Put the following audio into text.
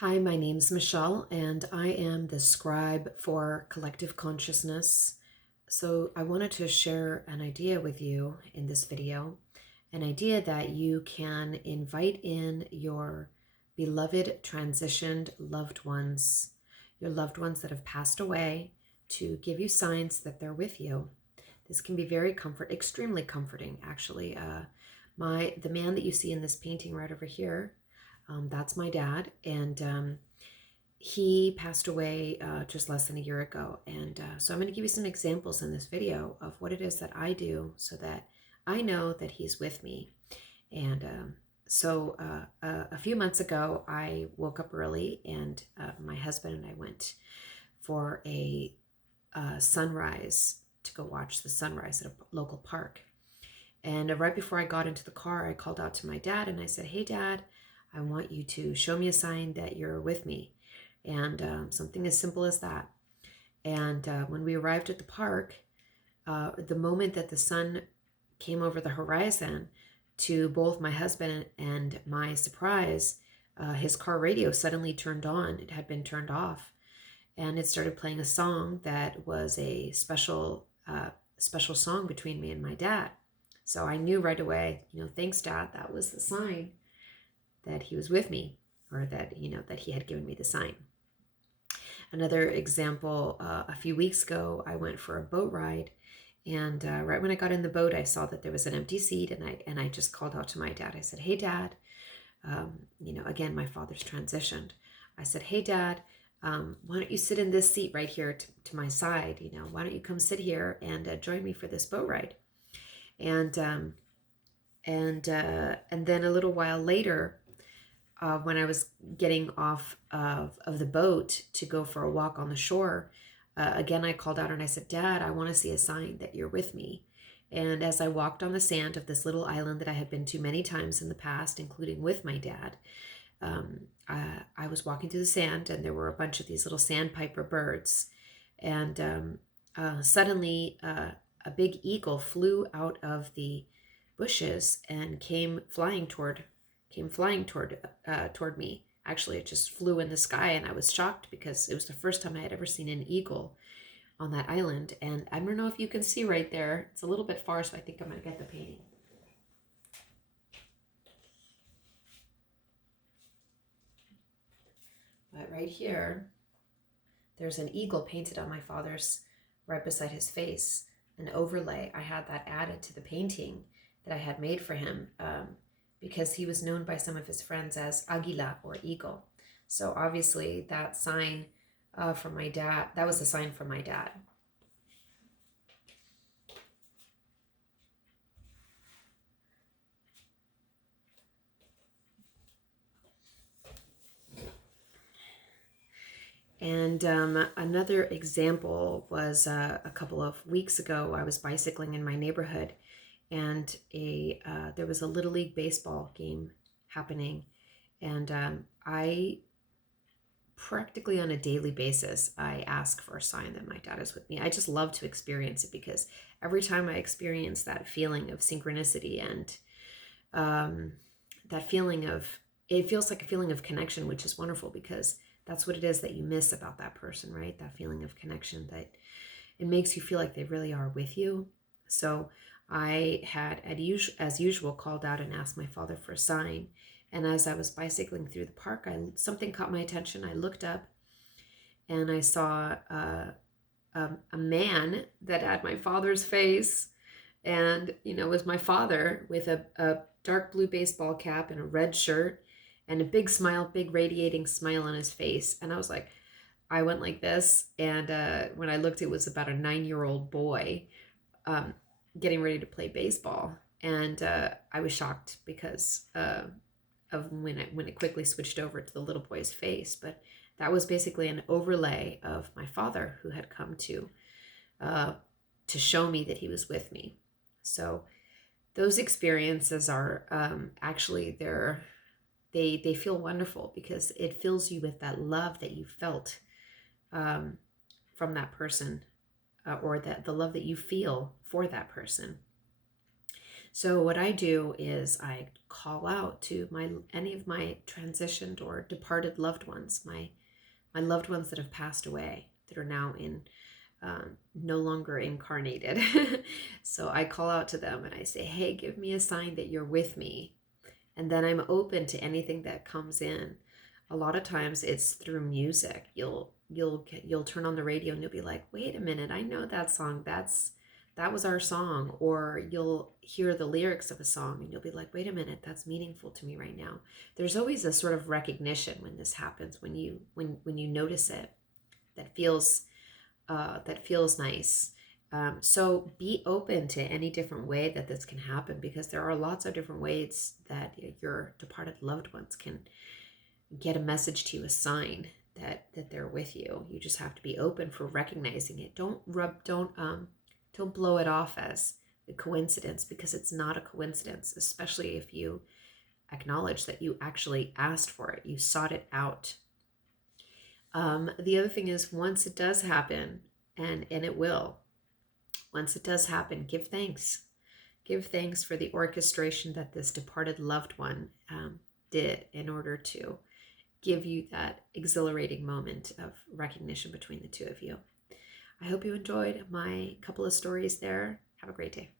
Hi, my name's Michelle, and I am the scribe for collective consciousness. So, I wanted to share an idea with you in this video, an idea that you can invite in your beloved transitioned loved ones, your loved ones that have passed away, to give you signs that they're with you. This can be extremely comforting, actually. The man that you see in this painting right over here, that's my dad, and he passed away just less than a year ago. And so I'm going to give you some examples in this video of what it is that I do so that I know that he's with me. And a few months ago, I woke up early, and my husband and I went for a sunrise to go watch the sunrise at a local park. And right before I got into the car, I called out to my dad and I said, "Hey, Dad, I want you to show me a sign that you're with me." And something as simple as that. And when we arrived at the park, the moment that the sun came over the horizon, to both my husband and my surprise, his car radio suddenly turned on. It had been turned off, and it started playing a song that was a special song between me and my dad. So I knew right away, thanks, Dad, that was the sign that he was with me, or that, that he had given me the sign. Another example, a few weeks ago, I went for a boat ride, and right when I got in the boat, I saw that there was an empty seat, and I just called out to my dad. I said, "Hey, Dad," again, my father's transitioned. I said, "Hey, Dad, why don't you sit in this seat right here to my side? Why don't you come sit here and join me for this boat ride?" And then a little while later, when I was getting off of the boat to go for a walk on the shore, again, I called out and I said, "Dad, I want to see a sign that you're with me." And as I walked on the sand of this little island that I had been to many times in the past, including with my dad, I was walking through the sand, and there were a bunch of these little sandpiper birds. And suddenly, a big eagle flew out of the bushes and came flying toward me. Actually, it just flew in the sky, and I was shocked because it was the first time I had ever seen an eagle on that island. And I don't know if you can see right there. It's a little bit far, so I think I'm going to get the painting. But right here, there's an eagle painted on my father's, right beside his face, an overlay. I had that added to the painting that I had made for him, because he was known by some of his friends as Águila, or eagle. So obviously that sign from my dad, that was a sign from my dad. And another example was a couple of weeks ago, I was bicycling in my neighborhood, and there was a Little League baseball game happening. And I practically on a daily basis, I ask for a sign that my dad is with me. I just love to experience it, because every time I experience that feeling of synchronicity and that feeling of, it feels like a feeling of connection, which is wonderful, because that's what it is that you miss about that person, right? That feeling of connection, that it makes you feel like they really are with you. So I had, as usual, called out and asked my father for a sign. And as I was bicycling through the park, something caught my attention. I looked up, and I saw a man that had my father's face, and was my father, with a dark blue baseball cap and a red shirt and a big smile, big radiating smile on his face. And I went like this, and when I looked, it was about a 9-year-old boy getting ready to play baseball. And I was shocked because of when it quickly switched over to the little boy's face. But that was basically an overlay of my father, who had come to show me that he was with me. So those experiences are actually they feel wonderful, because it fills you with that love that you felt from that person, or that the love that you feel for that person. So what I do is I call out to any of my transitioned or departed loved ones, my loved ones that have passed away, that are now no longer incarnated. So I call out to them and I say, hey, give me a sign that you're with me. And then I'm open to anything that comes in. A lot of times it's through music. You'll turn on the radio and you'll be like, wait a minute, I know that song. That was our song. Or you'll hear the lyrics of a song and you'll be like, wait a minute, that's meaningful to me right now. There's always a sort of recognition when this happens, when you notice it, that feels nice. So be open to any different way that this can happen, because there are lots of different ways that your departed loved ones can get a message to you, a sign that they're with you. You just have to be open for recognizing it. Don't blow it off as a coincidence, because it's not a coincidence, especially if you acknowledge that you actually asked for it, you sought it out. The other thing is, once it does happen, and it will, once it does happen, give thanks. Give thanks for the orchestration that this departed loved one did in order to give you that exhilarating moment of recognition between the two of you. I hope you enjoyed my couple of stories there. Have a great day.